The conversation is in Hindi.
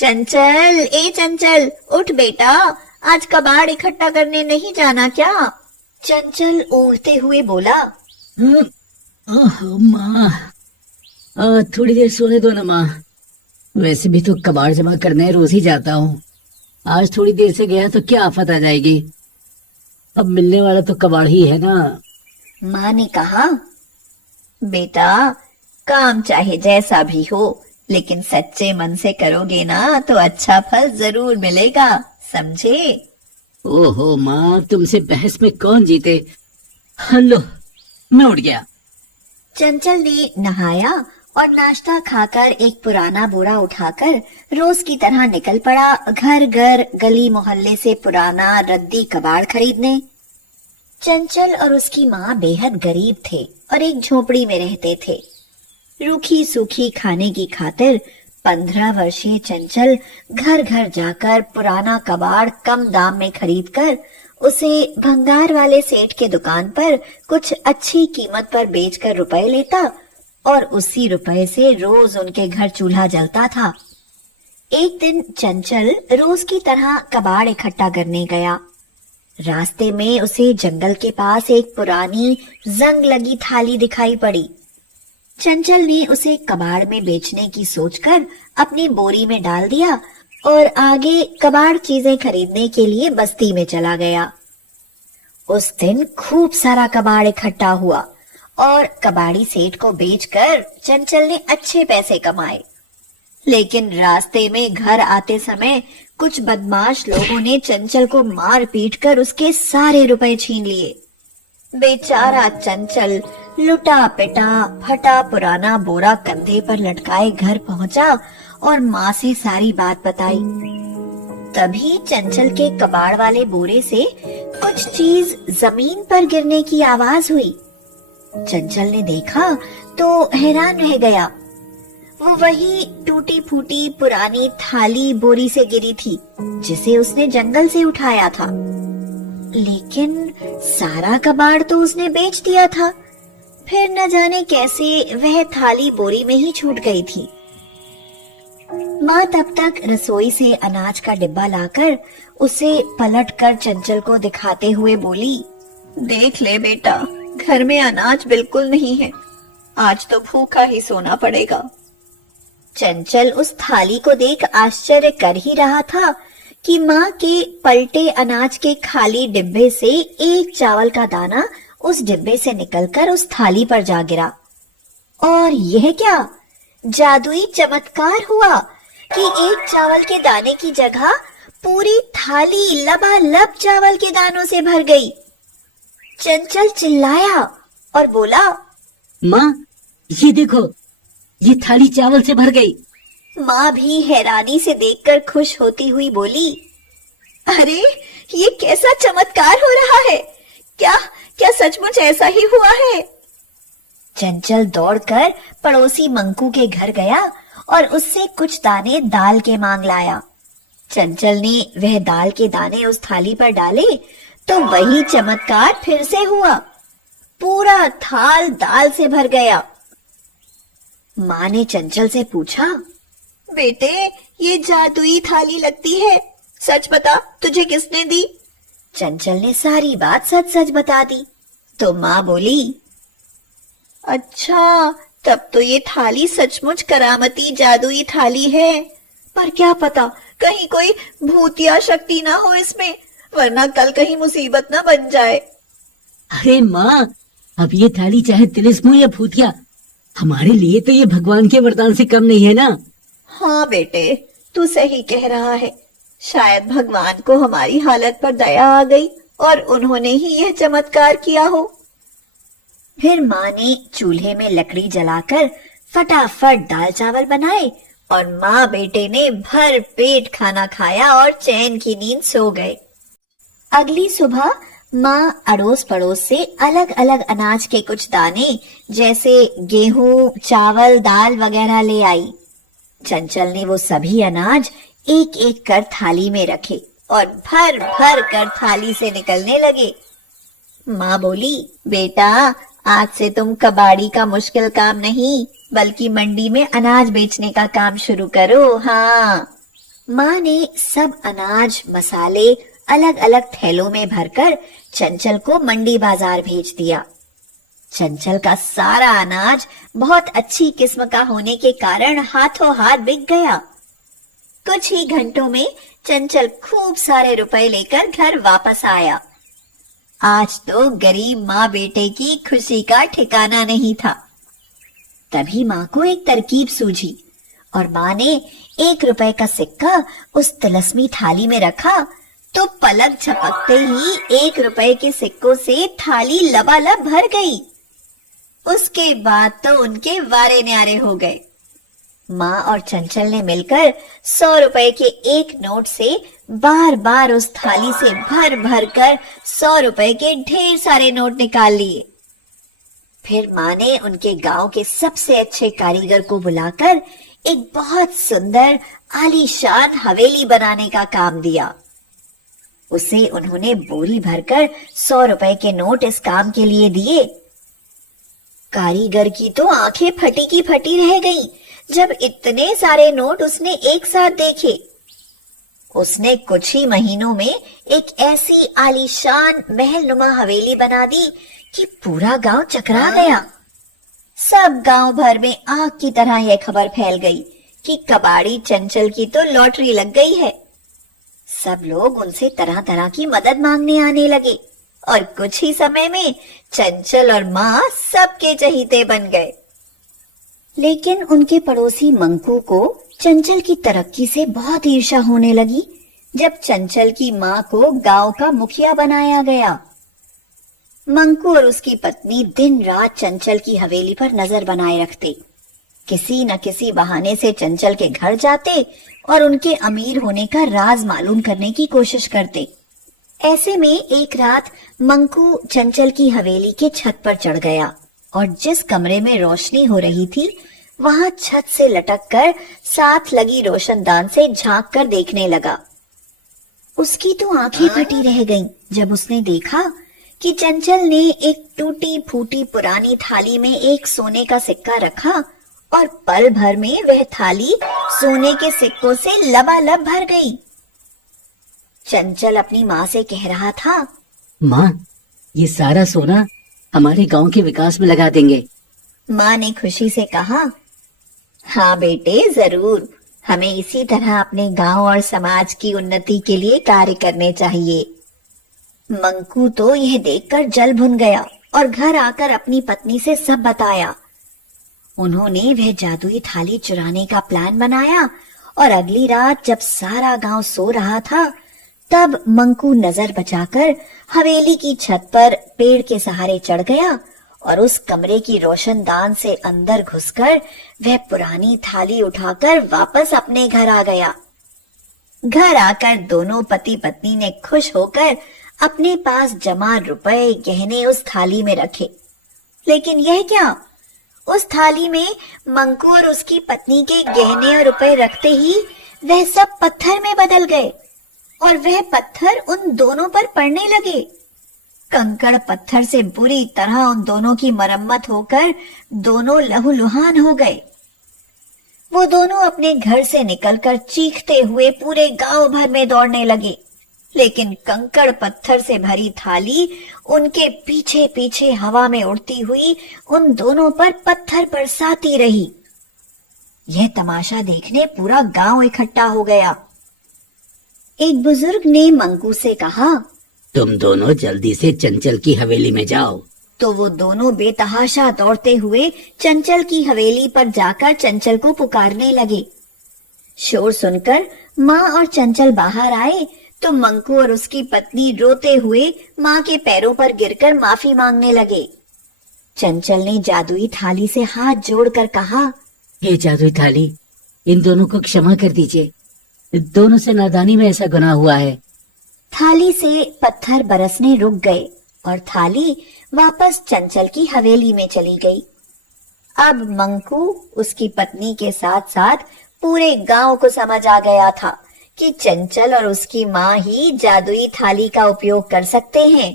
चंचल, ए चंचल, उठ बेटा, आज कबाड़ इकट्ठा करने नहीं जाना क्या? चंचल ऊँघते हुए बोला। माँ, थोड़ी देर सोने दो ना माँ। वैसे भी तो कबाड़ जमा करने रोज ही जाता हूँ। आज थोड़ी देर से गया तो क्या आफत आ जाएगी। अब मिलने वाला तो कबाड़ ही है ना। माँ ने कहा, बेटा, काम चाहे जैसा भी हो, लेकिन सच्चे मन से करोगे ना तो अच्छा फल जरूर मिलेगा, समझे? ओहो माँ, तुमसे बहस में कौन जीते। लो, मैं उठ गया। चंचल ने नहाया और नाश्ता खाकर एक पुराना बोरा उठाकर रोज की तरह निकल पड़ा घर घर गली मोहल्ले से पुराना रद्दी कबाड़ खरीदने। चंचल और उसकी माँ बेहद गरीब थे और एक झोपड़ी में रहते थे। रूखी सूखी खाने की खातिर 15 वर्षीय चंचल घर घर जाकर पुराना कबाड़ कम दाम में खरीदकर उसे भंगार वाले सेठ के दुकान पर कुछ अच्छी कीमत पर बेचकर रुपए लेता और उसी रुपए से रोज उनके घर चूल्हा जलता था। एक दिन चंचल रोज की तरह कबाड़ इकट्ठा करने गया। रास्ते में उसे जंगल के पास एक पुरानी जंग लगी थाली दिखाई पड़ी। चंचल ने उसे कबाड़ में बेचने की सोचकर अपनी बोरी में डाल दिया और आगे कबाड़ चीजें खरीदने के लिए बस्ती में चला गया। उस दिन खूब सारा कबाड़ इकट्ठा हुआ और कबाड़ी सेठ को बेचकर चंचल ने अच्छे पैसे कमाए। लेकिन रास्ते में घर आते समय कुछ बदमाश लोगों ने चंचल को मार पीट कर उसके सारे रुपए छीन लिए। बेचारा चंचल लुटा पिटा फटा पुराना बोरा कंधे पर लटकाए घर पहुंचा और माँ से सारी बात बताई। तभी चंचल के कबाड़ वाले बोरे से कुछ चीज जमीन पर गिरने की आवाज हुई। चंचल ने देखा तो हैरान रह गया। वो वही टूटी फूटी पुरानी थाली बोरी से गिरी थी जिसे उसने जंगल से उठाया था। लेकिन सारा कबाड़ तो उसने बेच दिया था। फिर न जाने कैसे वह थाली बोरी में ही छूट गई थी। माँ तब तक रसोई से अनाज का डिब्बा लाकर उसे पलटकर चंचल को दिखाते हुए बोली, देख ले बेटा, घर में अनाज बिल्कुल नहीं है। आज तो भूखा ही सोना पड़ेगा। चंचल उस थाली को देख आश्चर्य कर ही रहा था कि माँ के पलटे अनाज के खाली डिब्बे से एक चावल का दाना उस डिब्बे से निकलकर उस थाली पर जा गिरा। और यह क्या जादुई चमत्कार हुआ कि एक चावल के दाने की जगह पूरी थाली लबालब चावल के दानों से भर गई। चंचल चिल्लाया और बोला, माँ, ये देखो, ये थाली चावल से भर गई। माँ भी हैरानी से देखकर खुश होती हुई बोली, अरे ये कैसा चमत्कार हो रहा है? क्या क्या सचमुच ऐसा ही हुआ है? चंचल दौड़कर पड़ोसी मंकू के घर गया और उससे कुछ दाने दाल के मांग लाया। चंचल ने वह दाल के दाने उस थाली पर डाले तो वही चमत्कार फिर से हुआ। पूरा थाल दाल से भर गया। माँ ने चंचल से पूछा, बेटे, ये जादुई थाली लगती है, सच बता, तुझे किसने दी? चंचल ने सारी बात सच सच बता दी। तो माँ बोली, अच्छा, तब तो ये थाली सचमुच करामती जादुई थाली है। पर क्या पता कहीं कोई भूतिया शक्ति ना हो इसमें, वरना कल कहीं मुसीबत ना बन जाए। अरे माँ, अब ये थाली चाहे तिलिस्म हो या भूतिया, हमारे लिए तो ये भगवान के वरदान से कम नहीं है ना। हाँ बेटे, तू सही कह रहा है। शायद भगवान को हमारी हालत पर दया आ गई और उन्होंने ही यह चमत्कार किया हो। फिर माँ ने चूल्हे में लकड़ी जलाकर फटाफट दाल चावल बनाए और माँ बेटे ने भर पेट खाना खाया और चैन की नींद सो गए। अगली सुबह माँ अड़ोस पड़ोस से अलग अलग अनाज के कुछ दाने जैसे गेहूं, चावल, दाल वगैरह ले आई। चंचल ने वो सभी अनाज एक एक कर थाली में रखे और भर भर कर थाली से निकलने लगे। माँ बोली, बेटा, आज से तुम कबाड़ी का मुश्किल काम नहीं बल्कि मंडी में अनाज बेचने का काम शुरू करो। हाँ। माँ ने सब अनाज मसाले अलग अलग थैलों में भरकर चंचल को मंडी बाजार भेज दिया। चंचल का सारा अनाज बहुत अच्छी किस्म का होने के कारण हाथों हाथ बिक गया। कुछ ही घंटों में चंचल खूब सारे रुपए लेकर घर वापस आया। आज तो गरीब माँ बेटे की खुशी का ठिकाना नहीं था। तभी माँ को एक तरकीब सूझी और माँ ने 1 रुपए का सिक्का उस तिलस्मी थाली में रखा तो पलक झपकते ही 1 रुपए के सिक्कों से थाली लबालब भर गई। उसके बाद तो उनके वारे न्यारे हो गए। माँ और चंचल ने मिलकर 100 रुपए के एक नोट से बार बार उस थाली से भर भर कर 100 रुपए के ढेर सारे नोट निकाल लिए। फिर माँ ने उनके गांव के सबसे अच्छे कारीगर को बुलाकर एक बहुत सुंदर आलीशान हवेली बनाने का काम दिया। उसे उन्होंने बोरी भरकर 100 रुपए के नोट इस काम के लिए दिए। कारीगर की तो आंखें फटी की फटी रह गईं जब इतने सारे नोट उसने एक साथ देखे। उसने कुछ ही महीनों में एक ऐसी आलीशान महलनुमा हवेली बना दी कि पूरा गांव चकरा गया। सब गांव भर में आग की तरह यह खबर फैल गई कि कबाड़ी चंचल की तो लॉटरी लग गई है। सब लोग उनसे तरह तरह की मदद मांगने आने लगे और कुछ ही समय में चंचल और माँ सबके चहीते बन गए। लेकिन उनके पड़ोसी मंकू को चंचल की तरक्की से बहुत ईर्ष्या होने लगी जब चंचल की माँ को गांव का मुखिया बनाया गया। मंकू और उसकी पत्नी दिन रात चंचल की हवेली पर नजर बनाए रखते। किसी न किसी बहाने से चंचल के घर जाते और उनके अमीर होने का राज मालूम करने की कोशिश करते। ऐसे में एक रात मंकू चंचल की हवेली के छत पर चढ़ गया और जिस कमरे में रोशनी हो रही थी वहां छत से लटक कर साथ लगी रोशनदान से झांक कर देखने लगा। उसकी तो आंखें फटी रह गईं जब उसने देखा कि चंचल ने एक टूटी फूटी पुरानी थाली में एक सोने का सिक्का रखा और पल भर में वह थाली सोने के सिक्कों से लबालब भर गई। चंचल अपनी माँ से कह रहा था, माँ, ये सारा सोना हमारे गांव के विकास में लगा देंगे। माँ ने खुशी से कहा, हाँ बेटे, जरूर। हमें इसी तरह अपने गांव और समाज की उन्नति के लिए कार्य करने चाहिए। मंकू तो यह देखकर जल भुन गया और घर आकर अपनी पत्नी से सब बताया। उन्होंने वह जादुई थाली चुराने का प्लान बनाया और अगली रात जब सारा गांव सो रहा था तब मंकू नजर बचाकर हवेली की छत पर पेड़ के सहारे चढ़ गया और उस कमरे की रोशनदान से अंदर घुसकर वह पुरानी थाली उठाकर वापस अपने घर आ गया। घर आकर दोनों पति पत्नी ने खुश होकर अपने पास जमा रुपए गहने उस थाली में रखे। लेकिन यह क्या, उस थाली में मंकू और उसकी पत्नी के गहने और रुपए रखते ही वह सब पत्थर में बदल गए और वह पत्थर उन दोनों पर पड़ने लगे। कंकड़ पत्थर से बुरी तरह उन दोनों की मरम्मत होकर दोनों लहूलुहान हो गए। वो दोनों अपने घर से निकलकर चीखते हुए पूरे गांव भर में दौड़ने लगे, लेकिन कंकड़ पत्थर से भरी थाली उनके पीछे पीछे हवा में उड़ती हुई उन दोनों पर पत्थर बरसाती रही। यह तमाशा देखने पूरा गांव इकट्ठा हो गया। एक बुजुर्ग ने मंकू से कहा, तुम दोनों जल्दी से चंचल की हवेली में जाओ। तो वो दोनों बेतहाशा दौड़ते हुए चंचल की हवेली पर जाकर चंचल को पुकारने लगे। शोर सुनकर माँ और चंचल बाहर आए तो मंकू और उसकी पत्नी रोते हुए माँ के पैरों पर गिरकर माफी मांगने लगे। चंचल ने जादुई थाली से हाथ जोड़कर कहा, हे जादुई थाली, इन दोनों को क्षमा कर दीजिए। दोनों से नादानी में ऐसा गुनाह हुआ है। थाली से पत्थर बरसने रुक गए और थाली वापस चंचल की हवेली में चली गई। अब मंकू उसकी पत्नी के साथ साथ पूरे गांव को समझ आ गया था कि चंचल और उसकी माँ ही जादुई थाली का उपयोग कर सकते हैं।